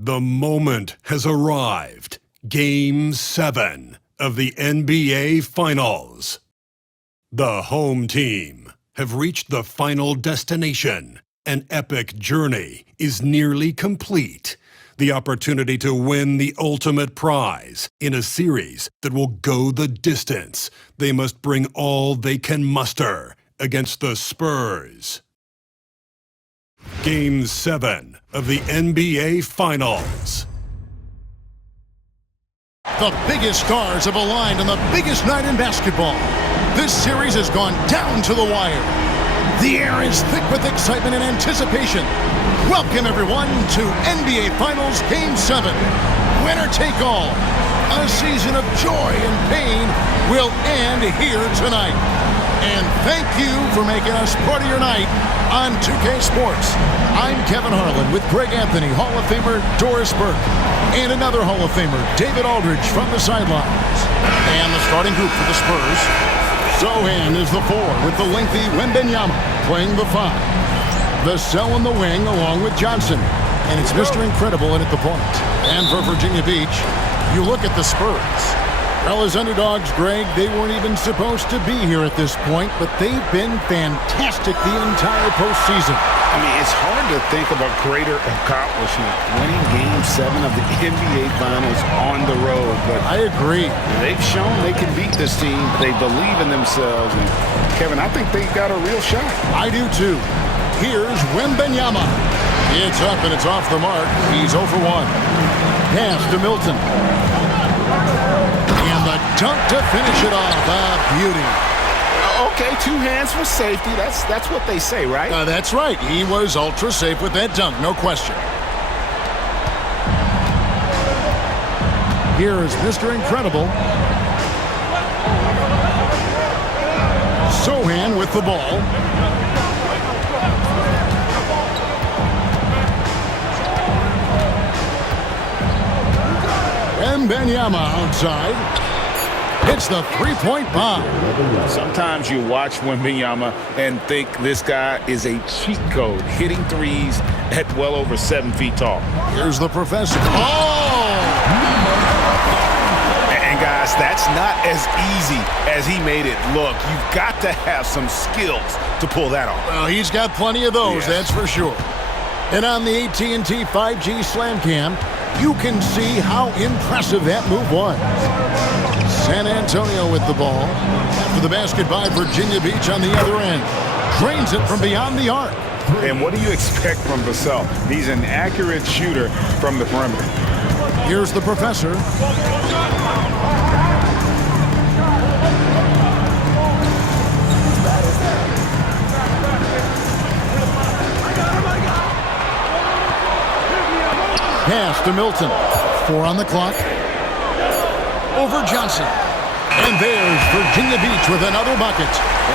The moment has arrived. Game 7 of the NBA Finals. The home team have reached the final destination. An epic journey is nearly complete. The opportunity to win the ultimate prize in a series that will go the distance. They must bring all they can muster against the Spurs. Game 7 of the NBA Finals. The biggest stars have aligned on the biggest night in basketball. This series has gone down to the wire. The air is thick with excitement and anticipation. Welcome, everyone, to NBA Finals Game 7. Winner take all. A season of joy and pain will end here tonight. And thank you for making us part of your night on 2K Sports. I'm Kevin Harlan with Greg Anthony, Hall of Famer Doris Burke, and another Hall of Famer, David Aldridge, from the sidelines. And the starting group for the Spurs. Sochan is the 4 with the lengthy Wembanyama playing the 5. Vassell in the wing along with Johnson. And it's Mr. Incredible in at the point. And for Virginia Beach, you look at the Spurs. Well, as underdogs, Greg, they weren't even supposed to be here at this point, but they've been fantastic the entire postseason. I mean, it's hard to think of a greater accomplishment, winning Game 7 of the NBA Finals on the road. But I agree. They've shown they can beat this team. They believe in themselves. And, Kevin, I think they've got a real shot. I do, too. Here's Wembanyama. It's up and it's off the mark. He's 0 for 1. Pass to Milton. And the dunk to finish it off. Beauty. Okay, 2 hands for safety. That's what they say, right? That's right. He was ultra safe with that dunk, no question. Here is Mr. Incredible. Sochan with the ball. Wembanyama outside. It's the three-point bomb. Sometimes you watch Wembanyama and think this guy is a cheat code, hitting threes at well over 7 feet tall. Here's the professor. Oh! And guys, that's not as easy as he made it look. You've got to have some skills to pull that off. Well, he's got plenty of those, yes. That's for sure. And on the AT&T 5G Slam Cam, you can see how impressive that move was. San Antonio with the ball. After the basket by Virginia Beach on the other end. Drains it from beyond the arc. And what do you expect from Vassell? He's an accurate shooter from the perimeter. Here's the professor. Pass to Milton. 4 on the clock. Over Johnson. And there's Virginia Beach with another bucket.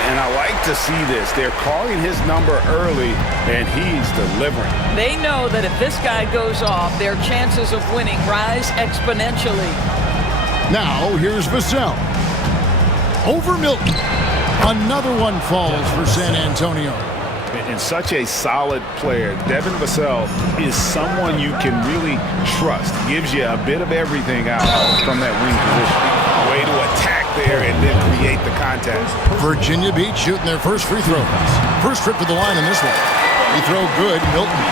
And I like to see this. They're calling his number early, and he's delivering. They know that if this guy goes off, their chances of winning rise exponentially. Now, here's Vassell. Over Milton. Another one falls for San Antonio. And such a solid player. Devin Vassell is someone you can really trust. Gives you a bit of everything out from that wing position. Way to attack there and then create the contact. Virginia Beach shooting their first free throws. First trip to the line in this one. Free throw good. Milton.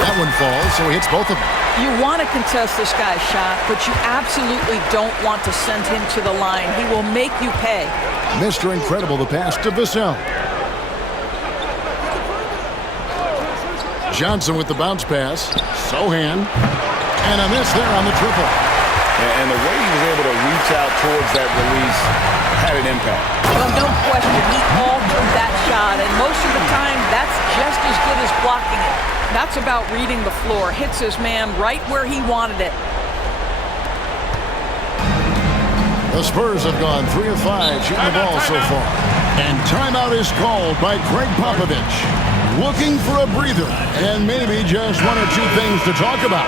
That one falls, so he hits both of them. You want to contest this guy's shot, but you absolutely don't want to send him to the line. He will make you pay. Mr. Incredible, the pass to Vassell. Johnson with the bounce pass. Sochan. And a miss there on the triple. And the way he was able to reach out towards that release had an impact. Well, no question, he altered that shot, and most of the time, that's just as good as blocking it. That's about reading the floor. Hits his man right where he wanted it. The Spurs have gone 3 of 5 shooting the ball so far. And timeout is called by Greg Popovich. Looking for a breather and maybe just 1 or 2 things to talk about.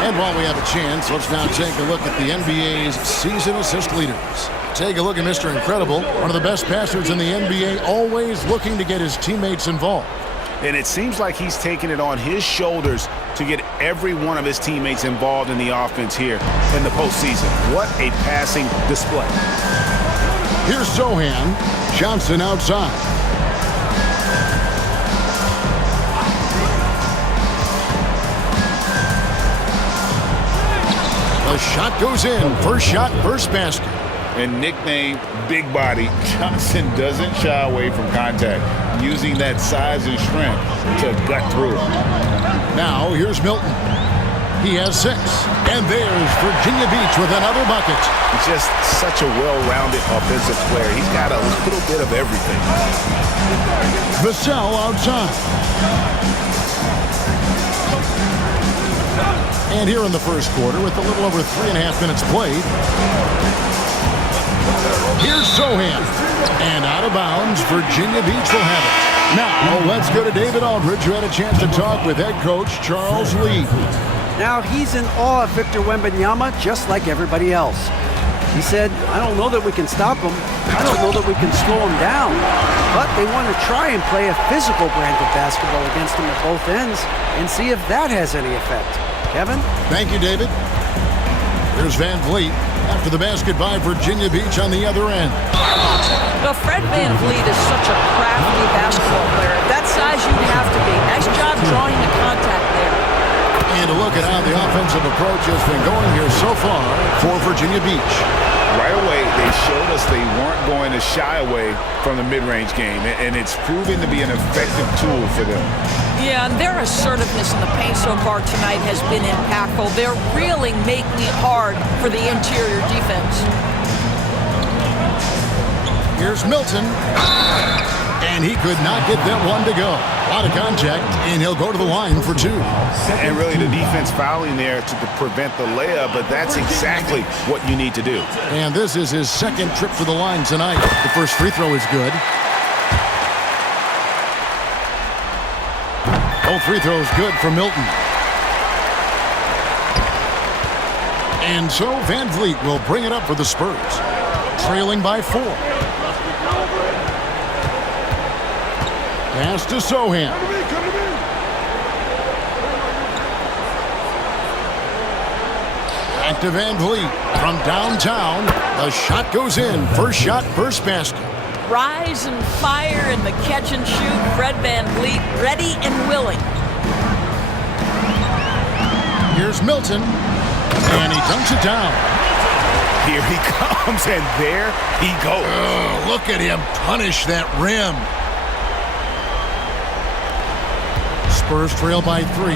And while we have a chance, let's now take a look at the NBA's season assist leaders. Take a look at Mr. Incredible, one of the best passers in the NBA, always looking to get his teammates involved. And it seems like he's taking it on his shoulders to get every one of his teammates involved in the offense here in the postseason. What a passing display. Here's Sochan. Johnson outside. The shot goes in. First shot, first basket. And nicknamed Big Body, Johnson doesn't shy away from contact, using that size and strength to gut through it. Now here's Milton. He has 6. And there's Virginia Beach with another bucket. Just such a well-rounded offensive player. He's got a little bit of everything. Vassell outside. And here in the first quarter, with a little over 3.5 minutes played, here's Sochan. And out of bounds, Virginia Beach will have it. Now, let's go to David Aldridge, who had a chance to talk with head coach Charles Lee. Now, he's in awe of Victor Wembanyama, just like everybody else. He said, I don't know that we can stop him. I don't know that we can slow him down. But they want to try and play a physical brand of basketball against him at both ends and see if that has any effect. Kevin? Thank you, David. Here's Van Vliet after the basket by Virginia Beach on the other end. Well, Fred Van Vliet is such a crafty basketball player. At that size, you'd have to be. Nice job drawing the contact there. And a look at how the offensive approach has been going here so far for Virginia Beach. Right away, they showed us they weren't going to shy away from the mid-range game, and it's proven to be an effective tool for them. Yeah, and their assertiveness in the paint so far tonight has been impactful. They're really making it hard for the interior defense. Here's Milton. And he could not get that one to go. A lot of contact, and he'll go to the line for 2. And really the defense fouling there to prevent the layup, but that's exactly what you need to do. And this is his second trip to the line tonight. The first free throw is good. Both free throws good for Milton. And so Van Vliet will bring it up for the Spurs, trailing by 4. Pass to Sochan. Back to Van Vliet from downtown. The shot goes in. First shot, first basket. Rise and fire in the catch and shoot. Fred Van Vliet ready and willing. Here's Milton. And he dunks it down. Here he comes, and there he goes. Oh, look at him punish that rim. Spurs trail by 3.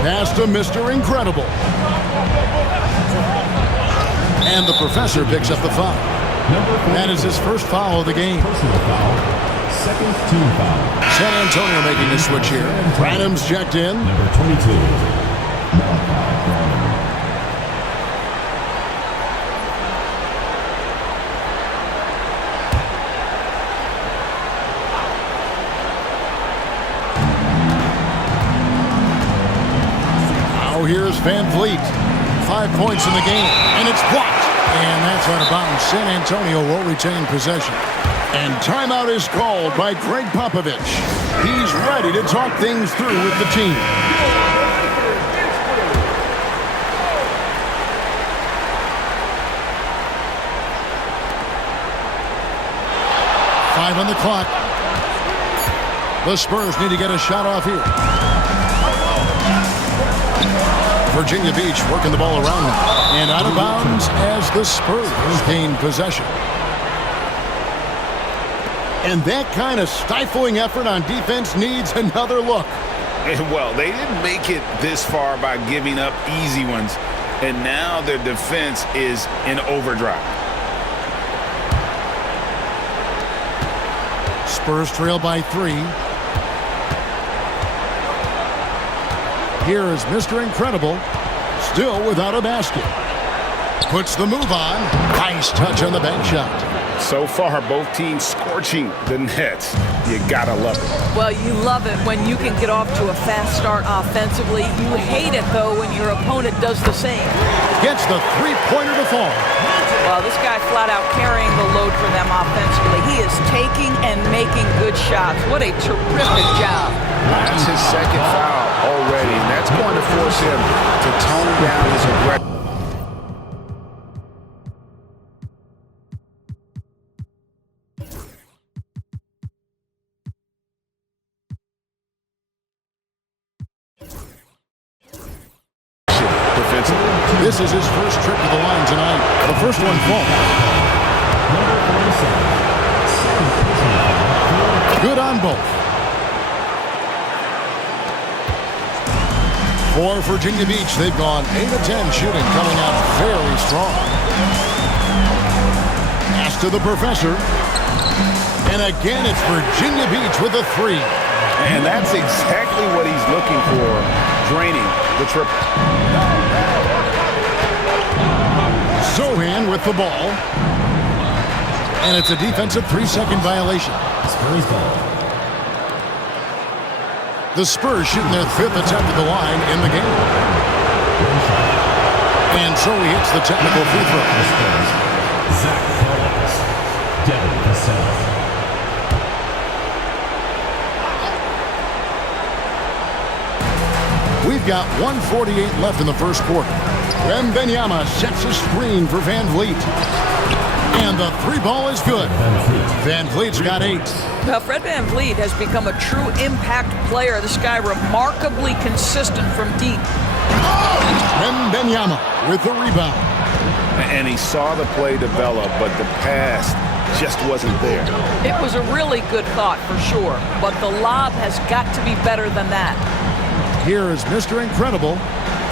Pass to Mr. Incredible. And the professor picks up the foul. That is his first foul of the game. Second team foul. San Antonio making a switch here. Branham's checked in. Number 22. Malachi Branham. Now here's Van Vliet. 5 points in the game, and it's blocked. And that's out of bounds. San Antonio will retain possession. And timeout is called by Greg Popovich. He's ready to talk things through with the team. Five on the clock. The Spurs need to get a shot off here. Virginia Beach working the ball around them. And out of bounds as the Spurs gain possession. And that kind of stifling effort on defense needs another look. And well, they didn't make it this far by giving up easy ones. And now their defense is in overdrive. Spurs trail by 3. Here is Mr. Incredible, still without a basket. Puts the move on. Nice touch on the bank shot. So far, both teams scorching the nets. You gotta love it. Well, you love it when you can get off to a fast start offensively. You hate it, though, when your opponent does the same. Gets the three-pointer to fall. Well, this guy flat out carrying the load for them offensively. He is taking and making good shots. What a terrific job. That's his second foul already, and that's going to force him to tone down his aggression. This is his first trip to the line tonight. The first one falls. Good on both. For Virginia Beach, they've gone 8 of 10 shooting, coming out very strong. Pass to the professor. And again, it's Virginia Beach with a 3. And that's exactly what he's looking for, draining the triple. Sochan with the ball. And it's a defensive 3-second violation. Spurs ball. The Spurs shooting their 5th attempt at the line in the game. And so he hits the technical free throw. Zach Collins. Devin Vassell. We've got 1:48 left in the first quarter. Wembanyama sets a screen for Van Vliet. And the 3 ball is good. Van Vliet's got 8. Well, Fred Van Vliet has become a true impact player. This guy remarkably consistent from deep. Wembanyama with the rebound. And he saw the play develop, but the pass just wasn't there. It was a really good thought for sure, but the lob has got to be better than that. Here is Mr. Incredible.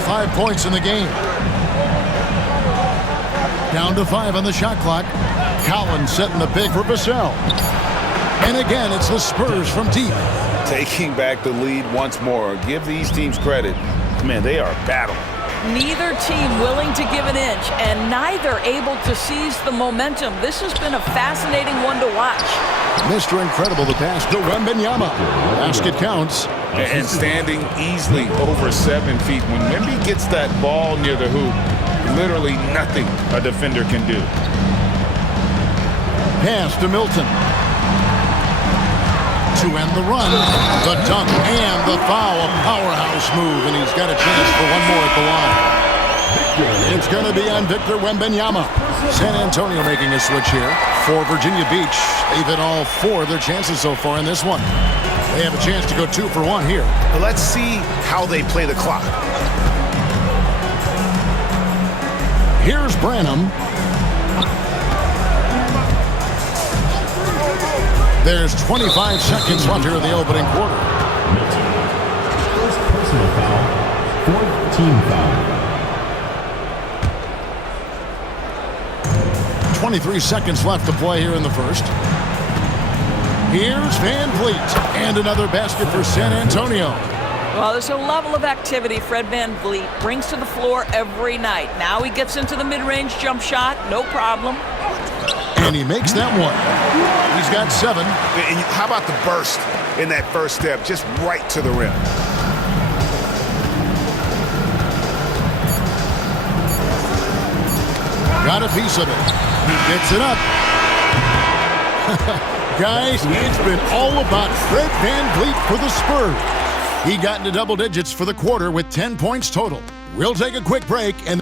5 points in the game. Down to 5 on the shot clock. Collins setting the big for Vassell. And again, it's the Spurs from deep. Taking back the lead once more. Give these teams credit. Man, they are battling. Neither team willing to give an inch, and neither able to seize the momentum. This has been a fascinating one to watch. Mr. Incredible, the pass to Wembanyama. Basket counts. And standing easily over 7 feet. When Wemby gets that ball near the hoop, literally nothing a defender can do. Pass to Milton. To end the run, the dunk and the foul. A powerhouse move, and he's got a chance for one more at the line. It's going to be on Victor Wembanyama. San Antonio making a switch here. For Virginia Beach, they've hit all 4 of their chances so far in this one. They have a chance to go 2 for 1 here. Let's see how they play the clock. Here's Branham. There's 25 seconds left here in the opening quarter. Milton. First personal foul. 4th team foul. 23 seconds left to play here in the first. Here's Van Vliet. And another basket for San Antonio. Well, there's a level of activity Fred Van Vliet brings to the floor every night. Now he gets into the mid-range jump shot, no problem. And he makes that one. He's got 7. And how about the burst in that first step, just right to the rim? Got a piece of it. He gets it up. Guys, it's been all about Fred Van Vliet for the Spurs. He got into double digits for the quarter with 10 points total. We'll take a quick break and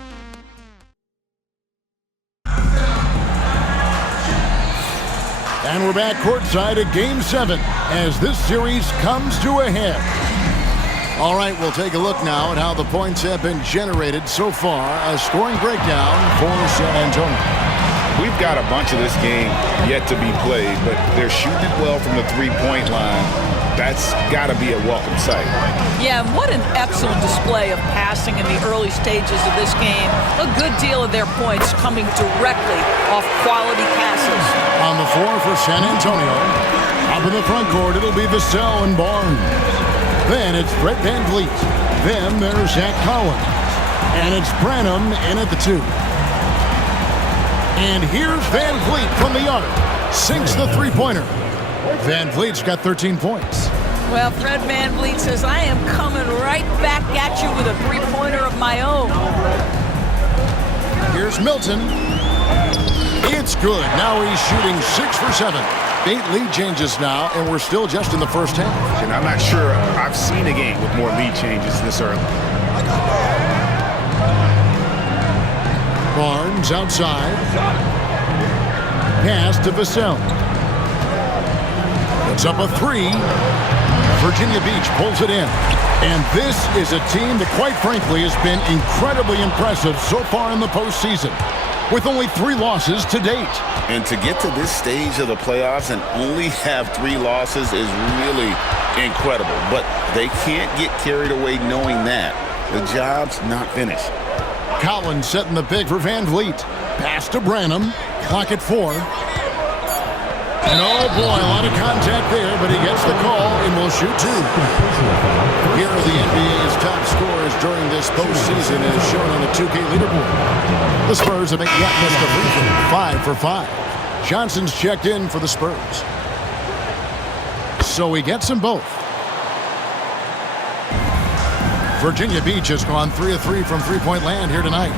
we're back courtside at Game 7 as this series comes to a head. All right, we'll take a look now at how the points have been generated so far. A scoring breakdown for San Antonio. We've got a bunch of this game yet to be played, but they're shooting it well from the three-point line. That's got to be a welcome sight. Yeah, and what an excellent display of passing in the early stages of this game. A good deal of their points coming directly off quality passes. On the floor for San Antonio. Up in the front court, it'll be Vassell and Barnes. Then it's Fred Van Vliet. Then there's Zach Collins. And it's Branham in at the 2. And here's Van Vliet from the arc. Sinks the three-pointer. Van Vliet's got 13 points. Well, Fred Van Vliet says, I am coming right back at you with a three-pointer of my own. Here's Milton. It's good. Now he's shooting 6 for 7. 8 lead changes now, and we're still just in the first half. And I'm not sure I've seen a game with more lead changes this early. Barnes outside. Pass to Vassell. It's up a 3. Virginia Beach pulls it in. And this is a team that, quite frankly, has been incredibly impressive so far in the postseason, with only 3 losses to date. And to get to this stage of the playoffs and only have 3 losses is really incredible. But they can't get carried away knowing that. The job's not finished. Collins setting the pick for Van Vliet. Pass to Branham. Clock at 4. And oh boy, a lot of contact there, but he gets the call and will shoot 2. Here are the NBA's top scorers during this postseason as shown on the 2K leaderboard. The Spurs have yet missed a free throw, 5 for 5. Johnson's checked in for the Spurs. So he gets them both. Virginia Beach has gone 3 of 3 from three-point land here tonight.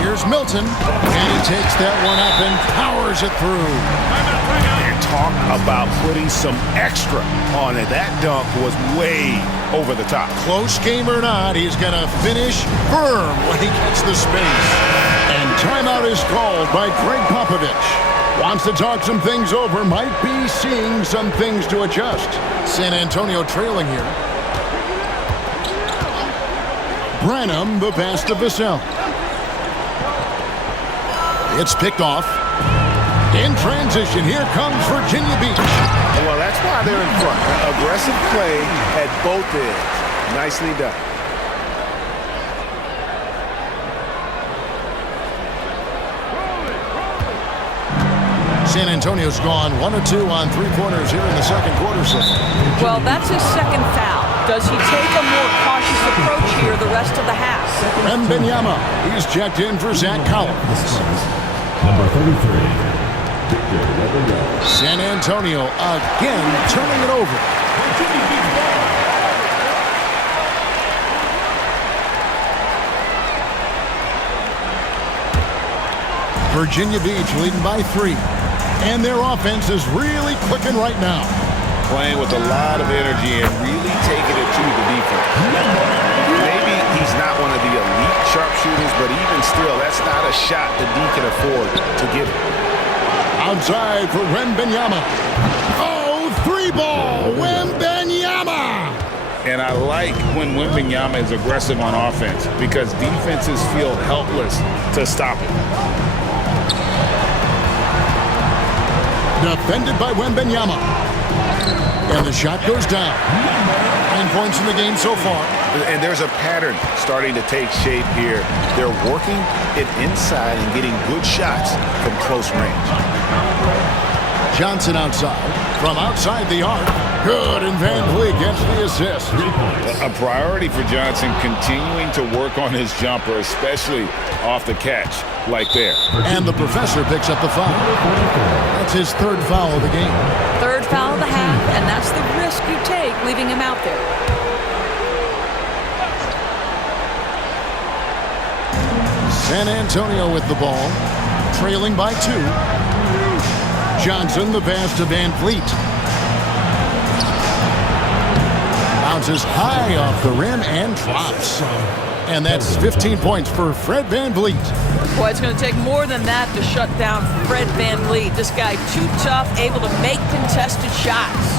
Here's Milton, and he takes that one up and powers it through. And talk about putting some extra on it. That dunk was way over the top. Close game or not, he's going to finish firm when he gets the space. And timeout is called by Greg Popovich. Wants to talk some things over, might be seeing some things to adjust. San Antonio trailing here. Branham, the pass to Vassell. It's picked off. In transition, here comes Virginia Beach. Well, that's why they're in front. Aggressive play at both ends. Nicely done. San Antonio's gone 1 of 2 on 3-pointers here in the second quarter. Well, that's his second foul. Does he take a more cautious approach here the rest of the half? Wembanyama, he's checked in for Zach Collins. Number 33, Victor Wembanyama. San Antonio again turning it over. Virginia Beach leading by 3. And their offense is really clicking right now. Playing with a lot of energy and really taking it to the defense. Maybe he's not one of the elite sharpshooters, but even still, that's not a shot that D can afford to give him. Outside for Wembanyama. Oh, 3-ball, Wembanyama! And I like when Wembanyama is aggressive on offense because defenses feel helpless to stop him. Defended by Wembanyama. And the shot goes down. 9 points in the game so far. And there's a pattern starting to take shape here. They're working it inside and getting good shots from close range. Johnson outside. From outside the arc. Good, and Van Vliet gets the assist. A priority for Johnson continuing to work on his jumper, especially off the catch like there. And the professor picks up the foul. That's his 3rd foul of the game. 3rd foul of the half, and that's the risk you take leaving him out there. San Antonio with the ball, trailing by 2. Johnson, the pass to Van Vliet. Bounces high off the rim and drops. And that's 15 points for Fred Van Vliet. Boy, it's going to take more than that to shut down Fred Van Vliet. This guy too tough, able to make contested shots.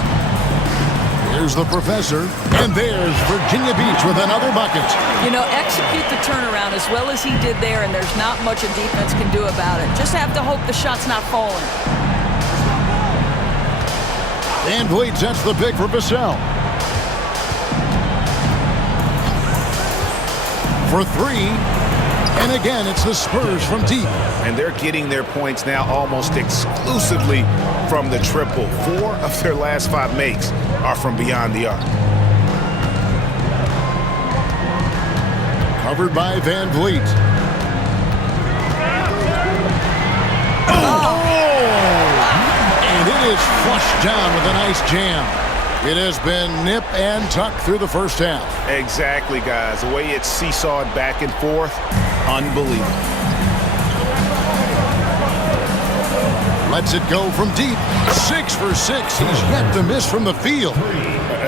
Here's the professor, and there's Virginia Beach with another bucket. You know, execute the turnaround as well as he did there, and there's not much a defense can do about it. Just have to hope the shot's not falling. Van Vliet sets the pick for Vassell. For 3, and again, it's the Spurs from deep. And they're getting their points now almost exclusively from the triple. 4 of their last 5 makes are from beyond the arc. Covered by Van Vliet. Oh! And it is flushed down with a nice jam. It has been nip and tuck through the first half. Exactly, guys. The way it's seesawed back and forth, unbelievable. Lets it go from deep. 6 for 6. He's yet to miss from the field.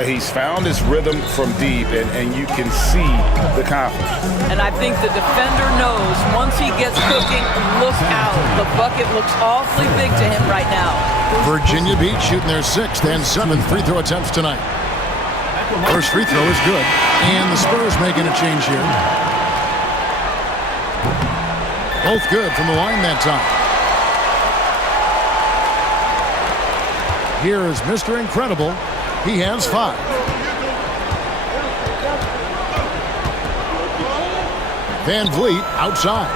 He's found his rhythm from deep, and you can see the confidence. And I think the defender knows once he gets cooking, look out. The bucket looks awfully big to him right now. Virginia Beach shooting their 6th and 7th free throw attempts tonight. First free throw is good. And the Spurs making a change here. Both good from the line that time. Here is Mr. Incredible. He has 5. Van Vliet outside.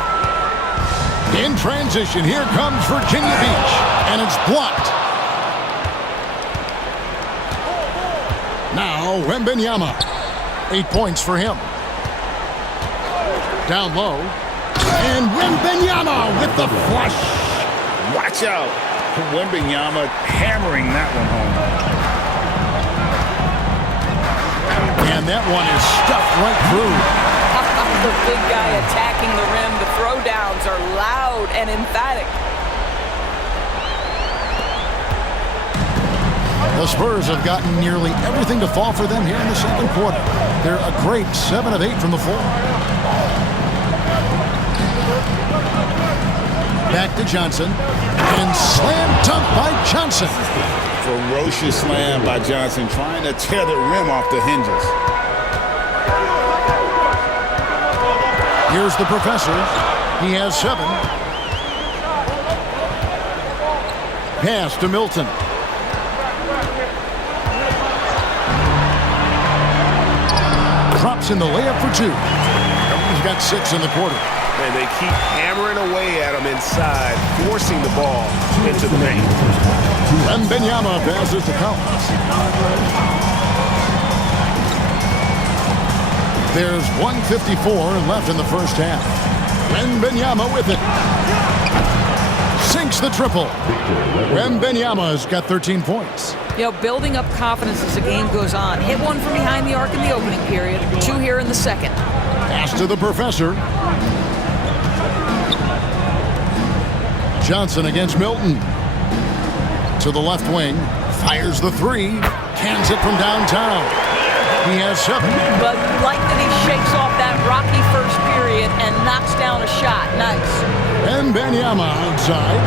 In transition, here comes Virginia Beach. And it's blocked. Now, Wembanyama. 8 points for him. Down low. And Wembanyama with the flush. Watch out. Wembanyama hammering that one home. And that one is stuffed right through. The big guy attacking the rim. The throwdowns are loud and emphatic. The Spurs have gotten nearly everything to fall for them here in the second quarter. They're a great 7 of 8 from the floor. Back to Johnson. And slam dunk by Johnson. Ferocious slam by Johnson, trying to tear the rim off the hinges. Here's the professor. He has 7. Pass to Milton. Drops in the layup for 2. He's got 6 in the quarter. And they keep hammering away at him inside, forcing the ball into the paint. Wembanyama passes to Collins. There's 1:54 left in the first half. Wembanyama with it. Sinks the triple. Wembanyama's got 13 points. You know, building up confidence as the game goes on. Hit one from behind the arc in the opening period. 2 here in the second. Pass to the professor. Johnson against Milton. To the left wing. Fires the 3. Cans it from downtown. He has 7. But like that he shakes off that rocky first period and knocks down a shot. Nice. Wembanyama outside.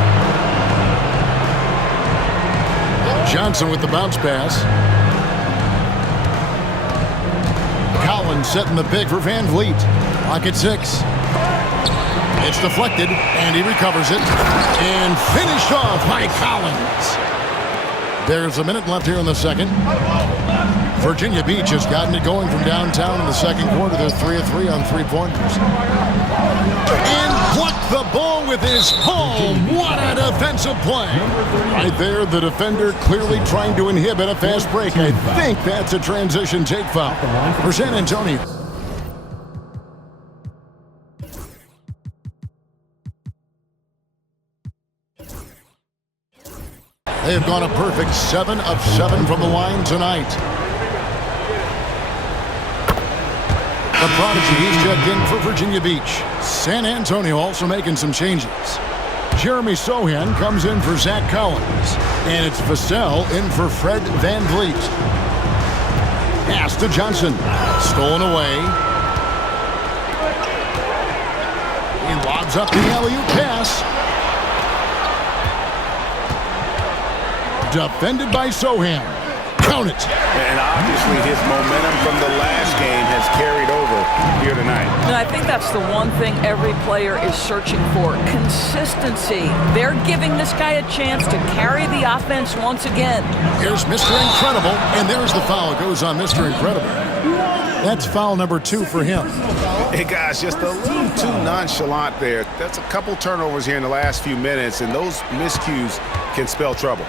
Johnson with the bounce pass. Collins setting the pick for Van Vliet. Clock at 6. It's deflected, and he recovers it. And finished off by Collins. There's a minute left here in the second. Virginia Beach has gotten it going from downtown in the second quarter. They're 3 of 3 on 3-pointers. And blocked the ball with his palm. What a defensive play. Right there, the defender clearly trying to inhibit a fast break. I think that's a transition take foul for San Antonio. They have gone a perfect 7 of 7 from the line tonight. The Prodigy is checked in for Virginia Beach. San Antonio also making some changes. Jeremy Sohan comes in for Zach Collins. And it's Vassell in for Fred Van Vliet. Pass to Johnson. Stolen away. He lobs up the alley-oop pass. Defended by Sohan. Count it. And obviously his momentum from the last game has carried over here tonight. And I think that's the one thing every player is searching for. Consistency. They're giving this guy a chance to carry the offense once again. Here's Mr. Incredible, and there's the foul. It goes on Mr. Incredible. That's foul number 2 for him. Hey, guys, just a little too nonchalant there. That's a couple turnovers here in the last few minutes, and those miscues can spell trouble.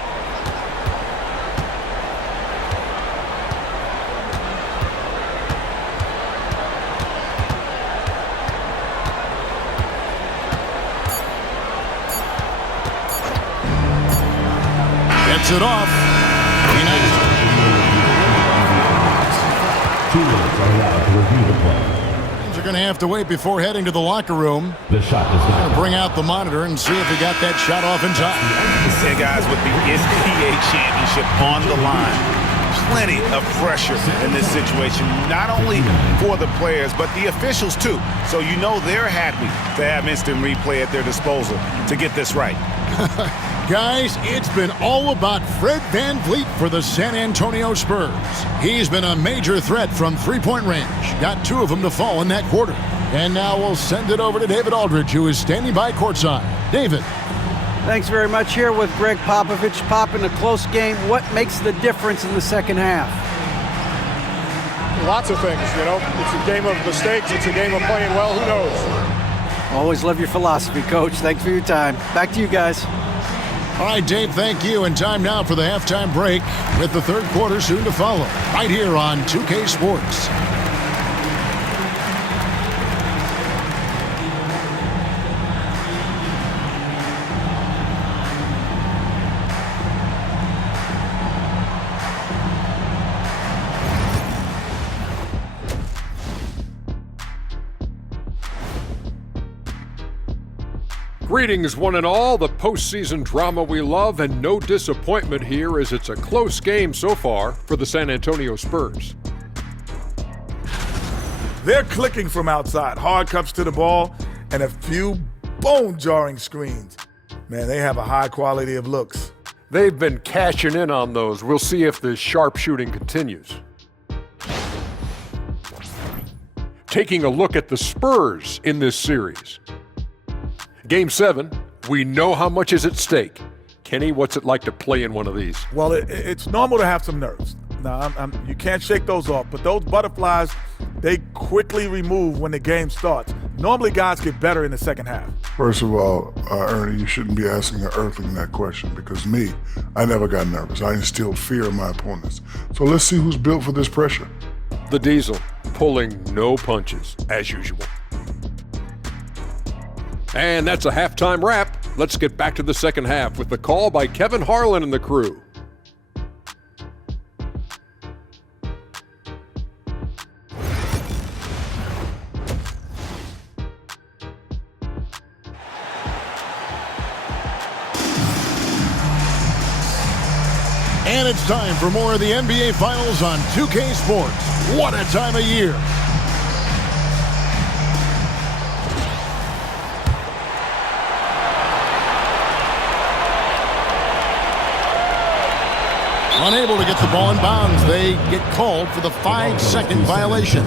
Gets it off. Two minutes are allowed to review the play. Fans are going to have to wait before heading to the locker room. The shot is Going to good. bring out the monitor and see if he got that shot off in time. And guys, with the NBA championship on the line, plenty of pressure in this situation, not only for the players, but the officials too. So you know they're happy to have instant replay at their disposal to get this right. Guys, it's been all about Fred VanVleet for the San Antonio Spurs. He's been a major threat from three-point range. Got 2 of them to fall in that quarter. And now we'll send it over to David Aldridge, who is standing by courtside. David. Thanks very much. Here with Greg Popovich. Pop, in a close game, what makes the difference in the second half? Lots of things, you know. It's a game of mistakes. It's a game of playing well. Who knows? Always love your philosophy, Coach. Thanks for your time. Back to you guys. All right, Dave, thank you. And time now for the halftime break with the third quarter soon to follow. Right here on 2K Sports. Greetings, one and all. The postseason drama we love, and no disappointment here as it's a close game so far for the San Antonio Spurs. They're clicking from outside. Hard cuts to the ball and a few bone-jarring screens. Man, they have a high quality of looks. They've been cashing in on those. We'll see if the sharp shooting continues. Taking a look at the Spurs in this series. Game 7, we know how much is at stake. Kenny, what's it like to play in one of these? Well, it's normal to have some nerves. Now, you can't shake those off, but those butterflies, they quickly remove when the game starts. Normally, guys get better in the second half. First of all, Ernie, you shouldn't be asking an earthling that question because I never got nervous. I instilled fear in my opponents. So let's see who's built for this pressure. The Diesel, pulling no punches, as usual. And that's a halftime wrap. Let's get back to the second half with the call by Kevin Harlan and the crew. And it's time for more of the NBA Finals on 2K Sports. What a time of year. Unable to get the ball in bounds, they get called for the 5-second violation.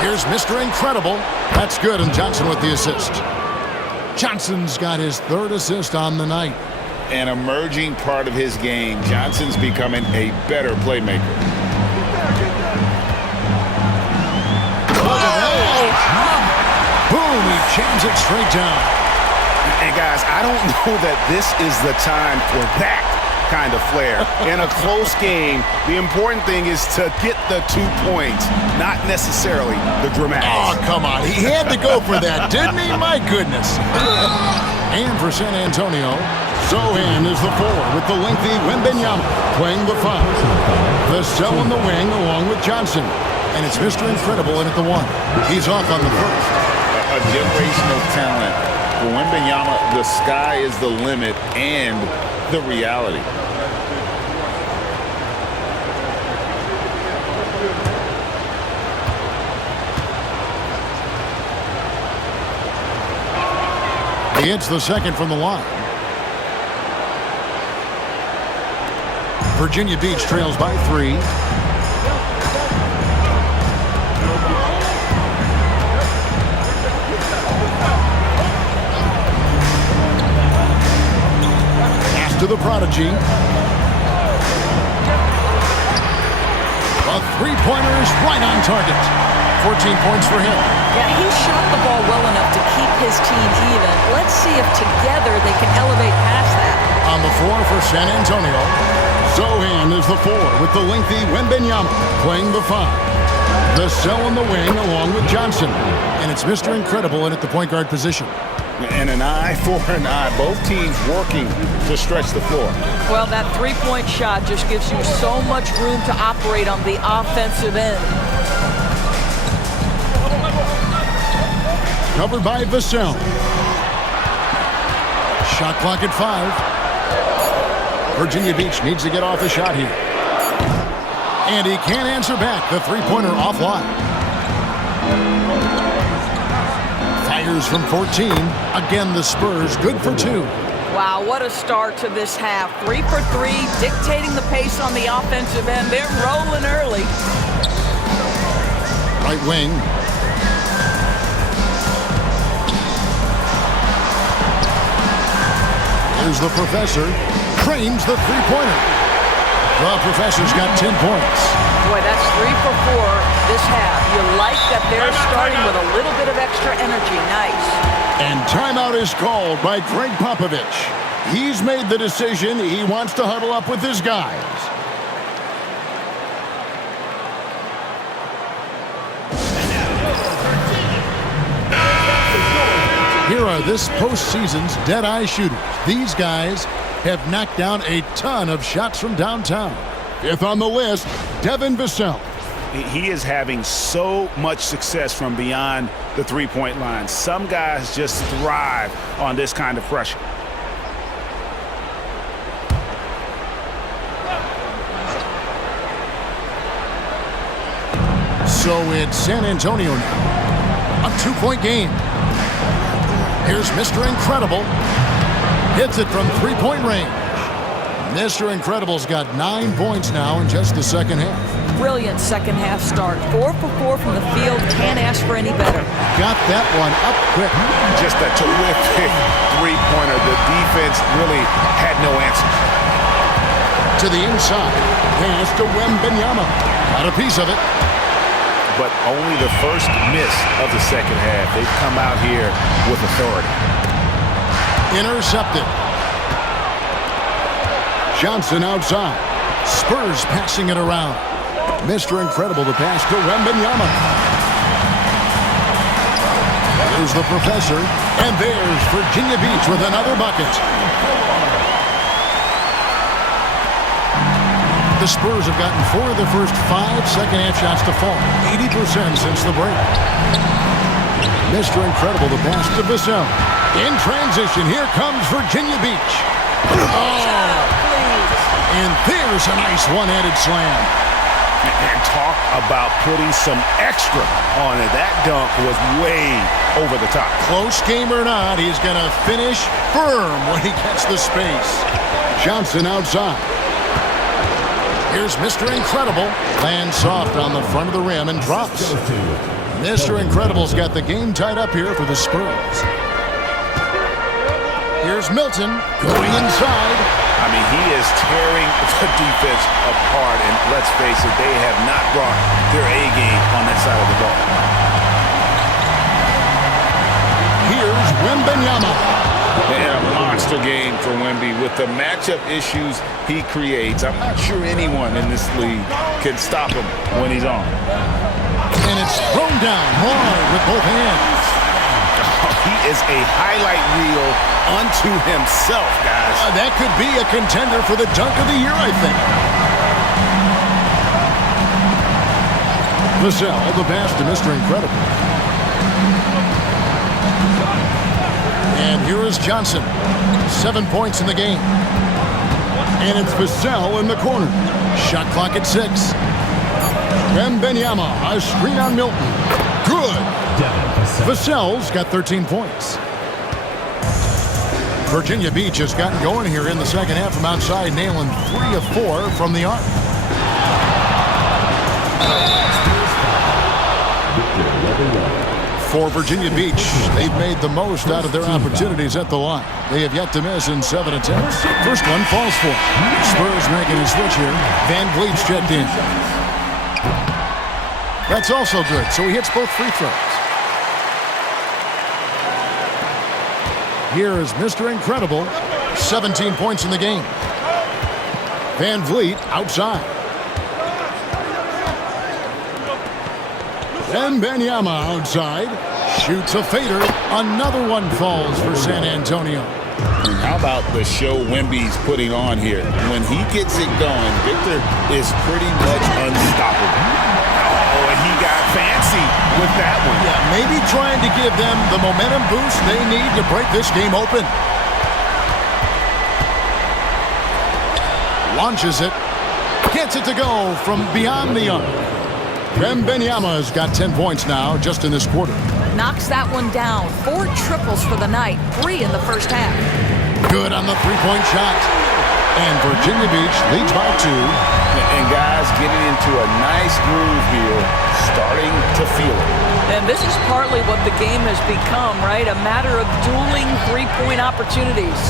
Here's Mr. Incredible. That's good, and Johnson with the assist. Johnson's got his 3rd assist on the night. An emerging part of his game. Johnson's becoming a better playmaker. Boom, he jams it straight down. And guys, I don't know that this is the time for that kind of flair. In a close game, the important thing is to get the 2 points, not necessarily the dramatics. Oh, come on. He had to go for that, didn't he? My goodness. And for San Antonio, Zohan is the 4 with the lengthy Wembanyama playing the 5. Vassell on the wing along with Johnson. And it's Mr. Incredible in at the 1. He's off on the first. A generational talent. For Wembanyama, the sky is the limit and the reality. He hits the second from the line. Virginia Beach trails by 3. Pass to the Prodigy. A three-pointer is right on target. 14 points for him. Yeah, he shot the ball well enough to keep his team even. Let's see if together they can elevate past that. On the floor for San Antonio, Sohan is the 4 with the lengthy Wembanyama playing the 5. Vassell in the wing along with Johnson. And it's Mr. Incredible in at the point guard position. And an eye for an eye. Both teams working to stretch the floor. Well, that three-point shot just gives you so much room to operate on the offensive end. Covered by Vassell. Shot clock at 5. Virginia Beach needs to get off a shot here. And he can't answer back. The three-pointer offline. Fires from 14. Again, the Spurs good for 2. Wow, what a start to this half. 3 for 3, dictating the pace on the offensive end. They're rolling early. Right wing. Here's the professor. Trains the three-pointer. The professor's got 10 points. Boy, that's 3 for 4 this half. You like that they're starting with a little bit of extra energy. Nice. And timeout is called by Greg Popovich. He's made the decision. He wants to huddle up with his guys. Here are this postseason's dead-eye shooters. These guys have knocked down a ton of shots from downtown. Fifth on the list, Devin Vassell. He is having so much success from beyond the three-point line. Some guys just thrive on this kind of pressure. So it's San Antonio now. A two-point game. Here's Mr. Incredible. Hits it from three-point range. Mr. Incredible's got 9 points now in just the second half. Brilliant second half start. 4 for 4 from the field. Can't ask for any better. Got that one up quick. Just a terrific three-pointer. The defense really had no answer. To the inside. Pass to Wembanyama. Got a piece of it. But only the first miss of the second half. They've come out here with authority. Intercepted. Johnson outside. Spurs passing it around. Mr. Incredible to pass to Wembanyama. There's the professor. And there's Virginia Beach with another bucket. The Spurs have gotten 4 of the first 5 second-half shots to fall. 80% since the break. Mr. Incredible to pass to Vassell. In transition, here comes Virginia Beach. And there's a nice one-handed slam. And talk about putting some extra on it. That dunk was way over the top. Close game or not, he's going to finish firm when he gets the space. Johnson outside. Here's Mr. Incredible. Lands soft on the front of the rim and drops. Mr. Incredible's got the game tied up here for the Spurs. Here's Milton going inside. I mean, he is tearing the defense apart. And let's face it, they have not brought their A game on that side of the ball. Here's Wembanyama. And a monster game for Wemby with the matchup issues he creates. I'm not sure anyone in this league can stop him when he's on. And it's thrown down hard with both hands. He is a highlight reel unto himself, guys. That could be a contender for the dunk of the year, I think. Vassell, the pass to Mr. Incredible. And here is Johnson. 7 points in the game. And it's Vassell in the corner. Shot clock at 6. Wembanyama, a screen on Milton. Good. Vassell's got 13 points. Virginia Beach has gotten going here in the second half from outside, nailing 3 of 4 from the arc. For Virginia Beach, they've made the most out of their opportunities at the line. They have yet to miss in 7 attempts. First one falls for. Spurs making a switch here. Van Vliet's checked in. That's also good, so he hits both free throws. Here is Mr. Incredible. 17 points in the game. Van Vliet outside. Wembanyama outside. Shoots a fader. Another one falls for San Antonio. And how about the show Wemby's putting on here? When he gets it going, Victor is pretty much unstoppable. Oh, and he got fancy with that one. Yeah, maybe trying to give them the momentum boost they need to break this game open. Launches it. Gets it to go from beyond the arc. Wembanyama's got 10 points now just in this quarter. Knocks that one down. 4 triples for the night, 3 in the first half. Good on the three-point shot. And Virginia Beach leads by 2. And guys getting into a nice groove here, starting to feel it. And this is partly what the game has become, right? A matter of dueling three-point opportunities.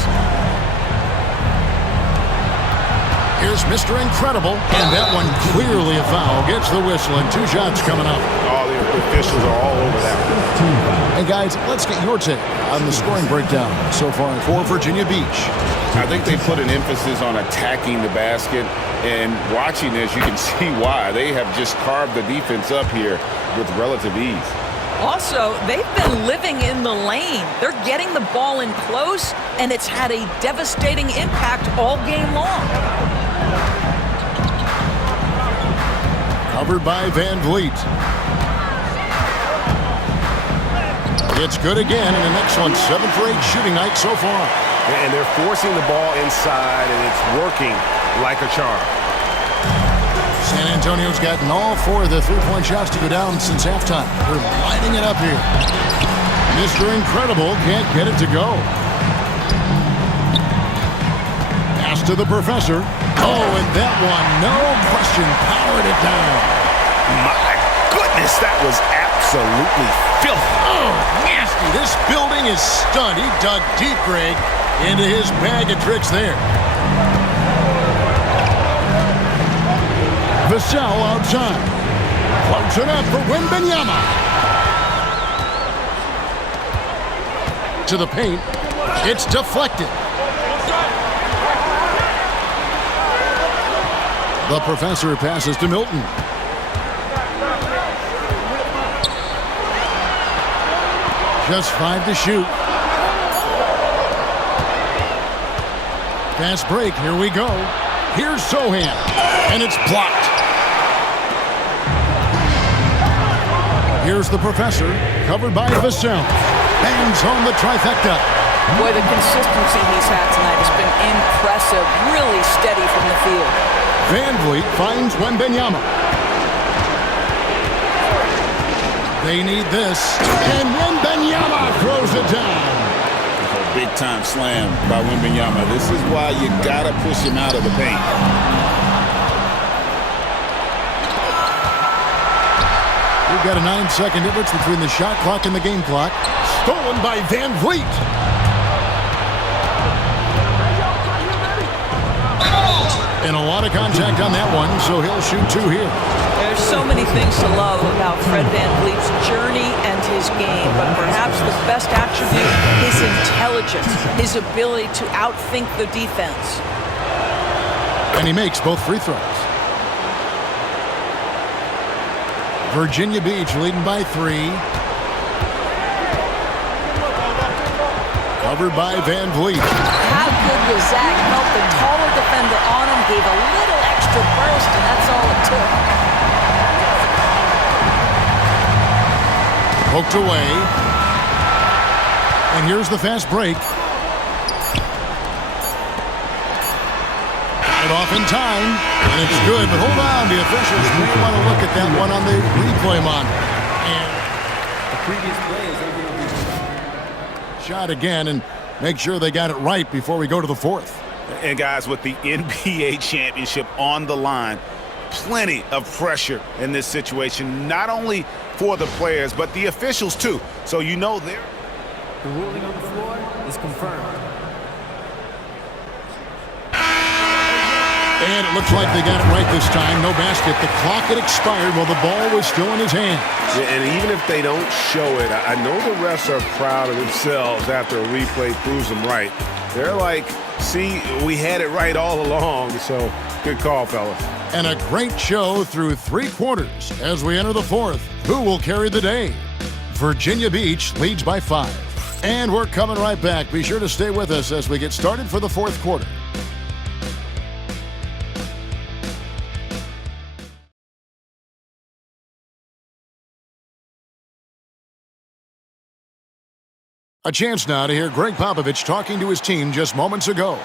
Here's Mr. Incredible, and that one clearly a foul. Gets the whistle, and 2 shots coming up. All the officials are all over that one. Hey, guys, let's get your take on the scoring breakdown so far for Virginia Beach. I think they put an emphasis on attacking the basket, and watching this, you can see why. They have just carved the defense up here with relative ease. Also, they've been living in the lane. They're getting the ball in close, and it's had a devastating impact all game long. Covered by Van Vliet. It's good again, and an excellent 7 for 8 shooting night so far. And they're forcing the ball inside, and it's working like a charm. San Antonio's gotten all 4 of the three-point shots to go down since halftime. They're lining it up here. Mr. Incredible can't get it to go. Pass to the professor. Oh, and that one, no question, powered it down. My goodness, that was absolutely filthy. Oh, nasty. This building is stunned. He dug deep, Greg, into his bag of tricks there. Vassell outside. Floats it up for Wembanyama. To the paint. It's deflected. The professor passes to Milton. Just 5 to shoot. Fast break. Here we go. Here's Sohan. And it's blocked. Here's the professor, covered by Vassell. Bangs home the trifecta. Boy, the consistency he's had tonight has been impressive. Really steady from the field. Van Vliet finds Wembanyama. They need this. And Wembanyama throws it down. Big-time slam by Wembanyama. This is why you got to push him out of the paint. We've got a 9-second difference between the shot clock and the game clock. Stolen by Van Vliet. And a lot of contact on that one, so he'll shoot 2 here. There's so many things to love about Fred VanVleet's journey and his game, but perhaps the best attribute, his intelligence, his ability to outthink the defense. And he makes both free throws. Virginia Beach leading by 3. Covered by Van Vliet. How good was that? Helped the taller defender on him, gave a little extra burst, and that's all it took. Poked away. And here's the fast break. Got it off in time. And it's good, but hold on. The officials may want to look at that one on the replay monitor. And The previous play is over. shot again and make sure they got it right before we go to the 4th. And guys, with the NBA championship on the line, plenty of pressure in this situation, not only for the players, but the officials too. So you know they're... The ruling on the floor is confirmed. And it looks like they got it right this time. No basket. The clock had expired while the ball was still in his hand. Yeah, and even if they don't show it, I know the refs are proud of themselves after a replay proves them right. They're like, See, we had it right all along, so good call, fellas. And a great show through 3 quarters. As we enter the 4th, who will carry the day? Virginia Beach leads by 5. And we're coming right back. Be sure to stay with us as we get started for the 4th quarter. A chance now to hear Greg Popovich talking to his team just moments ago.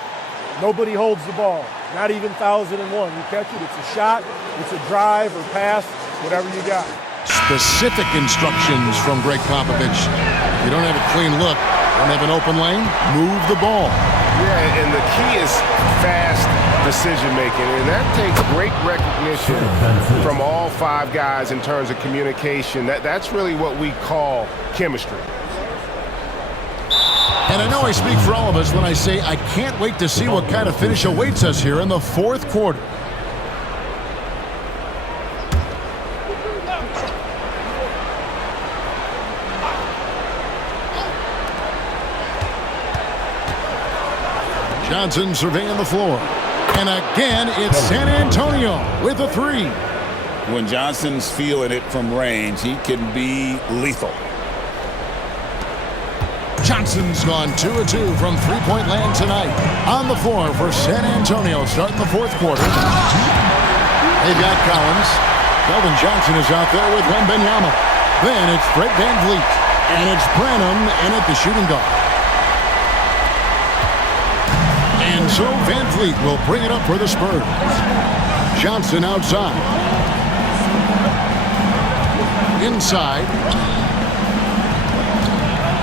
Nobody holds the ball, not even 1,001. You catch it, it's a shot, it's a drive or pass, whatever you got. Specific instructions from Greg Popovich. If you don't have a clean look, don't have an open lane, move the ball. Yeah, and the key is fast decision-making, and that takes great recognition from all 5 guys in terms of communication. That's really what we call chemistry. And I know I speak for all of us when I say I can't wait to see what kind of finish awaits us here in the 4th quarter. Johnson surveying the floor. And again, it's San Antonio with a 3. When Johnson's feeling it from range, he can be lethal. Johnson's gone 2 of 2 from three-point land tonight. On the floor for San Antonio starting the 4th quarter. They've got Collins. Kelvin Johnson is out there with Wembanyama. Then it's Fred VanVleet. And it's Branham in at the shooting guard. And so VanVleet will bring it up for the Spurs. Johnson outside. Inside.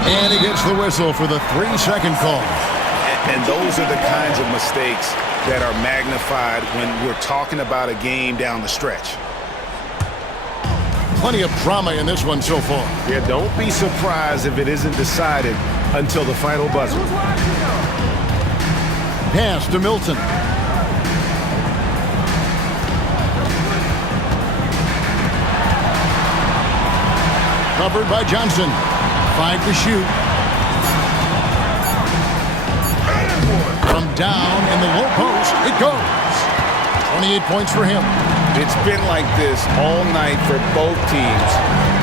And he gets the whistle for the 3-second call. And those are the kinds of mistakes that are magnified when we're talking about a game down the stretch. Plenty of drama in this one so far. Yeah, don't be surprised if it isn't decided until the final buzzer. Pass to Milton. Covered by Johnson. 5 to shoot. From down in the low post, it goes. 28 points for him. It's been like this all night for both teams.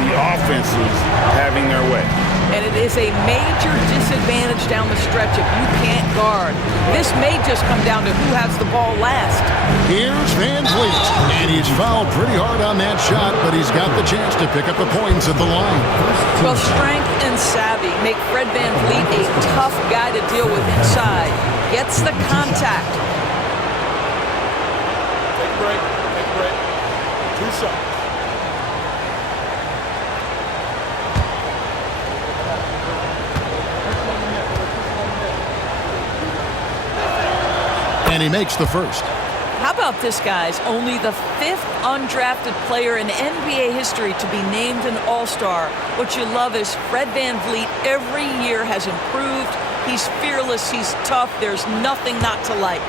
The offenses having their way. And it is a major disadvantage down the stretch if you can't guard. This may just come down to who has the ball last. Here's VanVleet. And he's fouled pretty hard on that shot, but he's got the chance to pick up the points at the line. Well, strength and savvy make Fred VanVleet a tough guy to deal with inside. Gets the contact. Take a break, 2 shots. And he makes the first. How about this, guys? Only the 5th undrafted player in NBA history to be named an All-Star. What you love is Fred VanVleet every year has improved. He's fearless. He's tough. There's nothing not to like.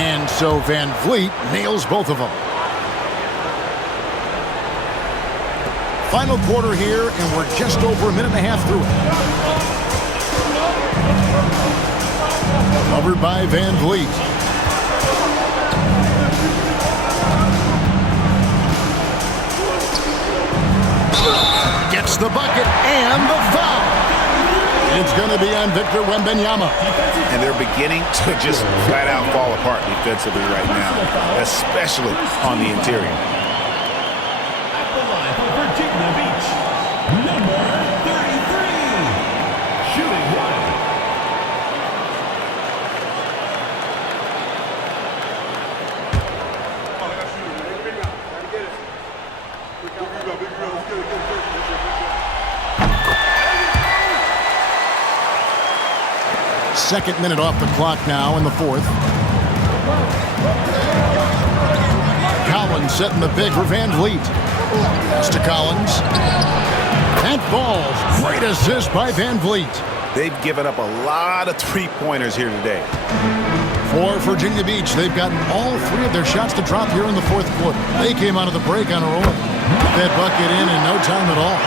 And so VanVleet nails both of them. Final quarter here, and we're just over a minute and a half through it. Covered by VanVleet. Gets the bucket and the foul. It's going to be on Victor Wembanyama. And they're beginning to just flat out fall apart defensively right now, especially on the interior. Virginia Beach, number 33, shooting one. Second minute off the clock now in the 4th. Collins setting the big for VanVleet. Pass to Collins. That falls. Great assist by VanVleet. They've given up a lot of three-pointers here today. For Virginia Beach, they've gotten all 3 of their shots to drop here in the 4th quarter. They came out of the break on a roll. Put that bucket in no time at all.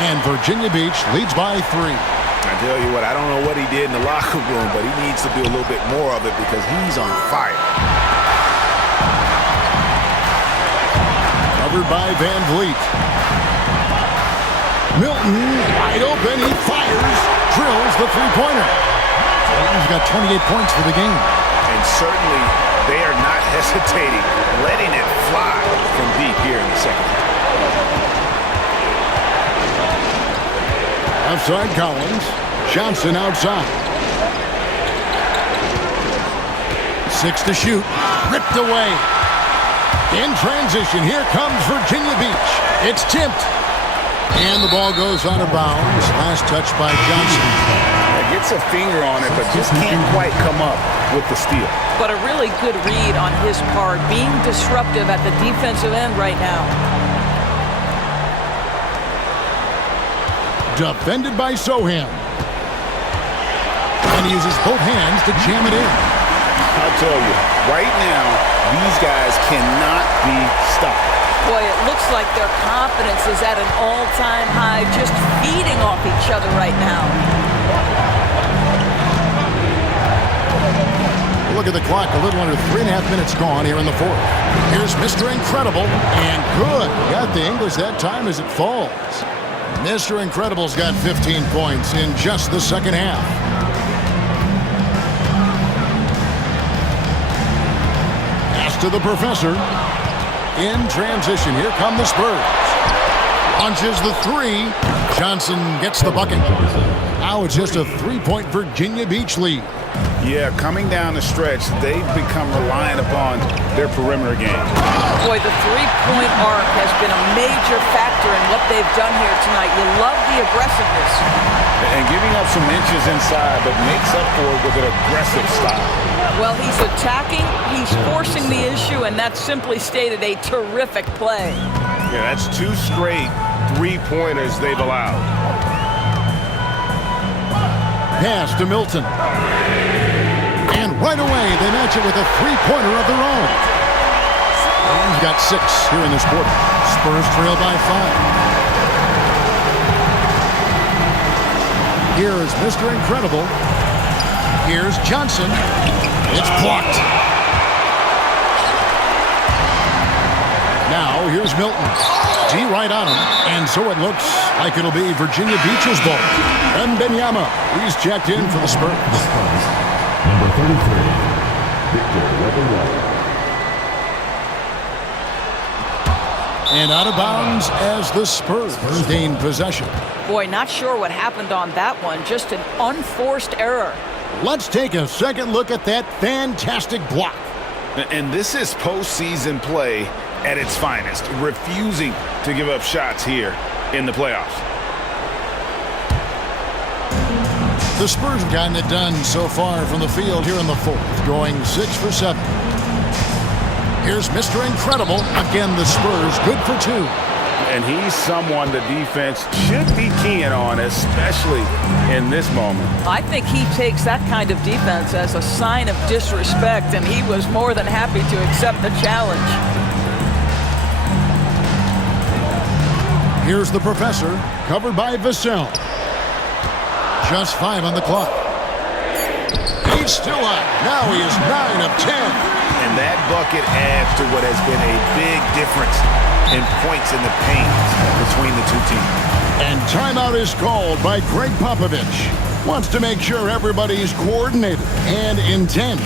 And Virginia Beach leads by 3. I tell you what, I don't know what he did in the locker room, but he needs to do a little bit more of it because he's on fire. Covered by Van Vliet. Milton, wide open, he fires, drills the three-pointer. He's got 28 points for the game. And certainly they are not hesitating, letting it fly from deep here in the second half. Outside Collins. Johnson outside. 6 to shoot. Ripped away. In transition, here comes Virginia Beach. It's tipped. And the ball goes out of bounds. Last touch by Johnson. Gets a finger on it, but just can't quite come up with the steal. But a really good read on his part, being disruptive at the defensive end right now. Defended by Sohan. And he uses both hands to jam it in. I'll tell you, right now, these guys cannot be stopped. Boy, it looks like their confidence is at an all-time high, just feeding off each other right now. Look at the clock, a little under 3.5 minutes gone here in the fourth. Here's Mr. Incredible, and good. Got the English that time as it falls. Mr. Incredible's got 15 points in just the second half. Pass to the professor. In transition, here come the Spurs. Launches the three. Johnson gets the bucket. Now it's just a 3-point Virginia Beach lead. Yeah, coming down the stretch, they've become reliant upon their perimeter game. Boy, the three-point arc has been a major factor in what they've done here tonight. You love the aggressiveness. And giving up some inches inside, but makes up for it with an aggressive style. Well, he's attacking, he's forcing the issue, and that's simply stated a terrific play. Yeah, that's 2 straight three-pointers they've allowed. Pass to Milton. And right away, they match it with a three-pointer of their own. He's got 6 here in this quarter. Spurs trail by 5. Here is Mr. Incredible. Here's Johnson. It's blocked. Now, here's Milton. D right on him. And so it looks like it'll be Virginia Beach's ball. Wembanyama. He's checked in for the Spurs. Number 33, Victor Wembanyama. And out of bounds as the Spurs gain possession. Boy, not sure what happened on that one. Just an unforced error. Let's take a second look at that fantastic block. And this is postseason play at its finest, refusing to give up shots here in the playoffs. The Spurs have gotten it done so far from the field here in the fourth, going 6 for 7. Here's Mr. Incredible. Again, the Spurs good for 2. And he's someone the defense should be keying on, especially in this moment. I think he takes that kind of defense as a sign of disrespect, and he was more than happy to accept the challenge. Here's the professor, covered by Vassell. Just 5 on the clock. He's still up. Now he is 9 of 10. And that bucket adds to what has been a big difference in points in the paint between the two teams. And timeout is called by Greg Popovich. Wants to make sure everybody's coordinated and intent.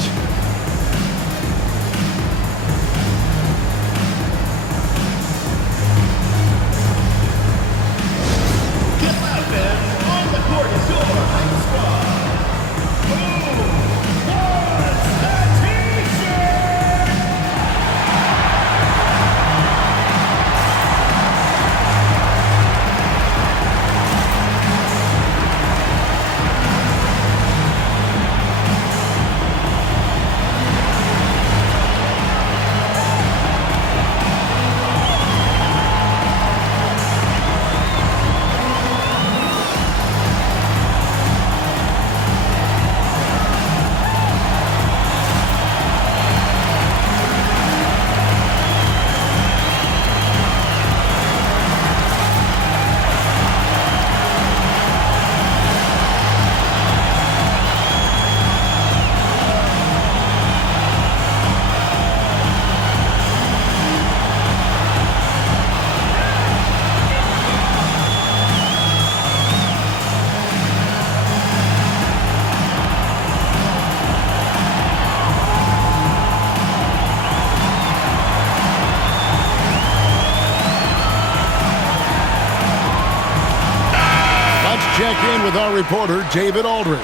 check in with our reporter, David Aldridge.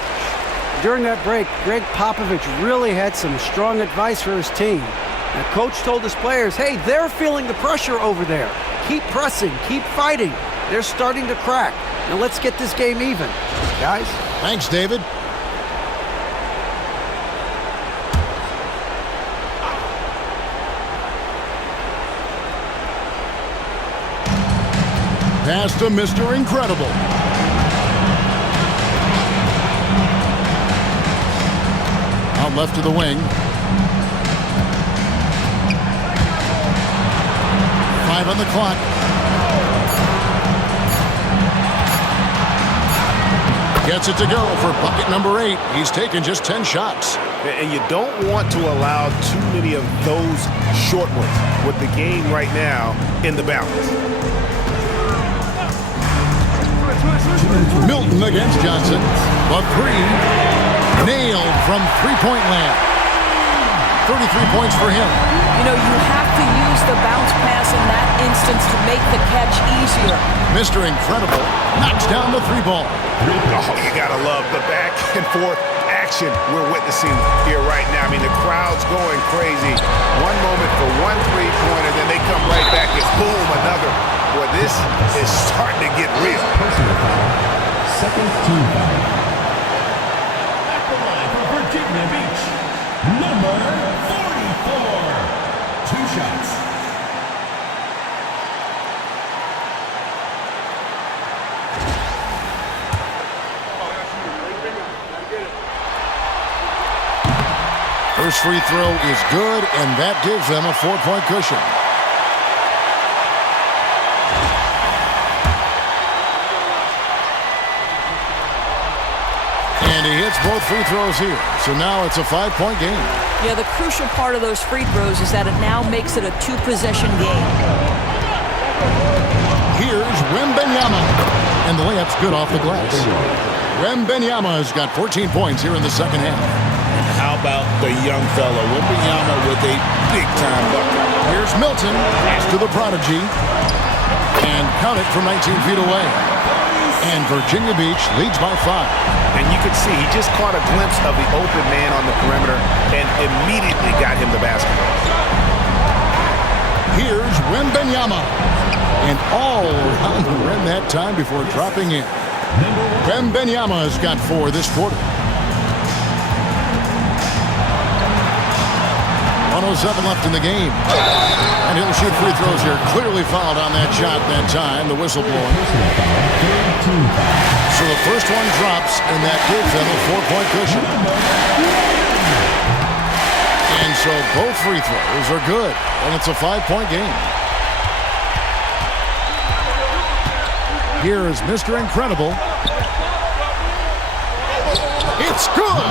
During that break, Greg Popovich really had some strong advice for his team. The coach told his players, hey, they're feeling the pressure over there. Keep pressing, keep fighting. They're starting to crack. Now let's get this game even, guys. Thanks, David. Pass to Mr. Incredible. Out left to the wing. 5 on the clock. Gets it to go for bucket number 8. He's taken just 10 shots. And you don't want to allow too many of those short ones with the game right now in the balance. Milton against Johnson. The 3. Nailed from three-point land. 33 points for him. You know, you have to use the bounce pass in that instance to make the catch easier. Mr. Incredible knocks down the 3 ball. Oh, you gotta love the back and forth action we're witnessing here right now. I mean, the crowd's going crazy. One moment for one three-pointer, then they come right back and boom, another. Boy, this is starting to get real. Personal foul. Second team foul. At the line for Virginia Beach, number 44. 2 shots. First free throw is good, and that gives them a 4-point cushion. And he hits both free throws here. So now it's a 5-point game. Yeah, the crucial part of those free throws is that it now makes it a 2-possession game. Here's Wembanyama. And the layup's good off the glass. Wembanyama has got 14 points here in the second half. How about the young fella, Wembanyama, with a big-time bucket. Here's Milton, pass to the prodigy, and count it from 19 feet away. And Virginia Beach leads by 5. And you can see he just caught a glimpse of the open man on the perimeter and immediately got him the basketball. Here's Wembanyama, and all around the rim that time before dropping in. Wembanyama has got 4 this quarter. 1:07 left in the game. And he'll shoot free throws here. Clearly fouled on that shot that time. The whistle blowing. So the first one drops, and that gives them a 4-point cushion. And so both free throws are good. And it's a 5-point game. Here is Mr. Incredible. It's good!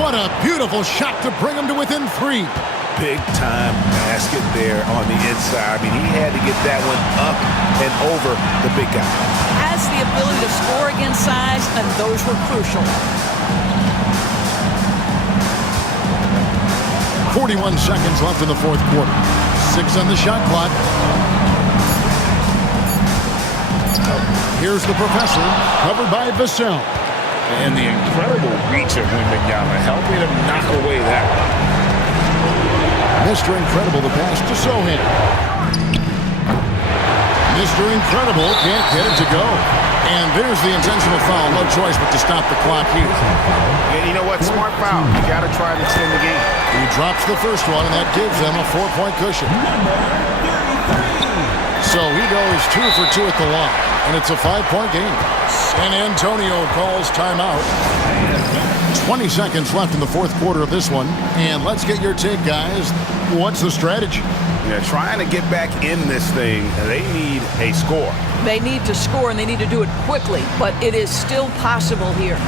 What a beautiful shot to bring him to within 3. Big-time basket there on the inside. I mean, he had to get that one up and over the big guy. Has the ability to score against size, and those were crucial. 41 seconds left in the fourth quarter. 6 on the shot clock. Here's the professor, covered by Vassell. And the incredible reach of Wembanyama helping him knock away that one. Mr. Incredible, the pass to Sohan. Mr. Incredible can't get it to go. And there's the intentional foul. No choice but to stop the clock here. And you know what? Smart foul. You got to try to extend the game. He drops the first one, and that gives them a 4-point cushion. So he goes 2 for 2 at the line, and it's a 5-point game. San Antonio calls timeout. 20 seconds left in the fourth quarter of this one. And let's get your take, guys. What's the strategy? Yeah, trying to get back in this thing, they need a score. They need to score, and they need to do it quickly, but it is still possible here.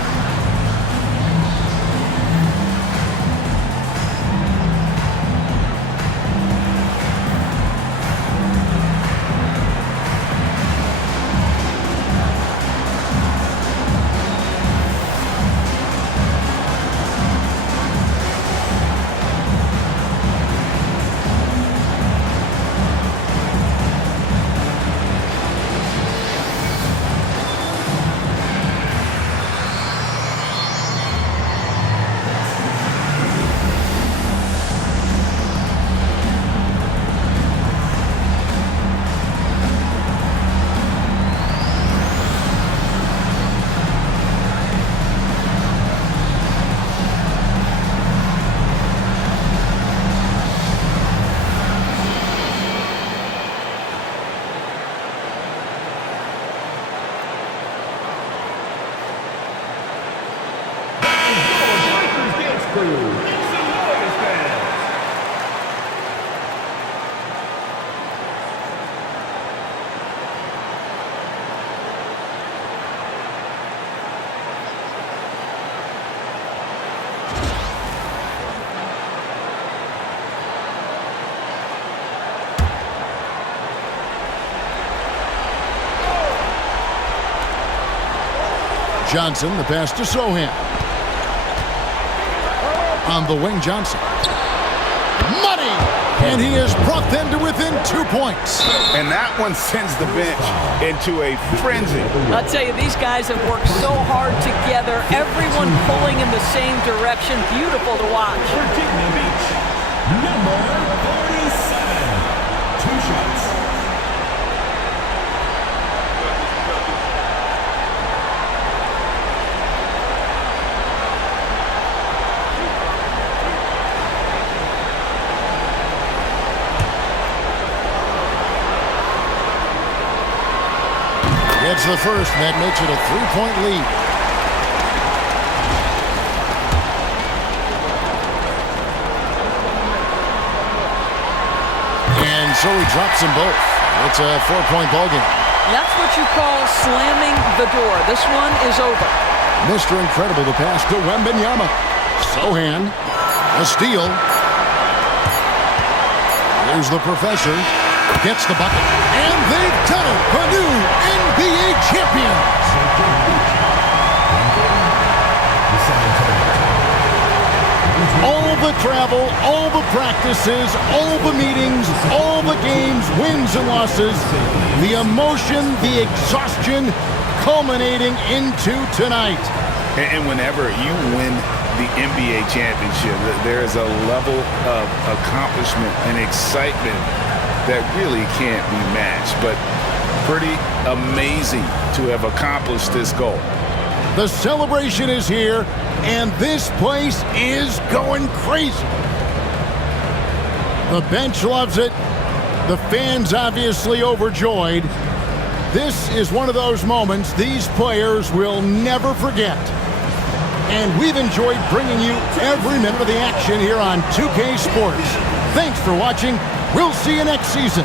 Johnson, the pass to Sohan. On the wing, Johnson. Money! And he has brought them to within 2 points. And that one sends the bench into a frenzy. I'll tell you, these guys have worked so hard together. Everyone pulling in the same direction. Beautiful to watch. Virginia Beach, number 47. 2 shots. It's the first, and that makes it a 3-point lead. And so he drops them both. It's a 4-point ballgame. That's what you call slamming the door. This one is over. Mr. Incredible, the pass to Wembanyama. Sohan, a steal. Here's the professor. Gets the bucket. And they've done it. A new NBA champions. All the travel, all the practices, all the meetings, all the games, wins and losses, the emotion, the exhaustion culminating into tonight. And whenever you win the NBA championship, there is a level of accomplishment and excitement that really can't be matched. But pretty amazing to have accomplished this goal. The celebration is here, and this place is going crazy. The bench loves it. The fans obviously overjoyed. This is one of those moments these players will never forget. And we've enjoyed bringing you every minute of the action here on 2K Sports. Thanks for watching. We'll see you next season.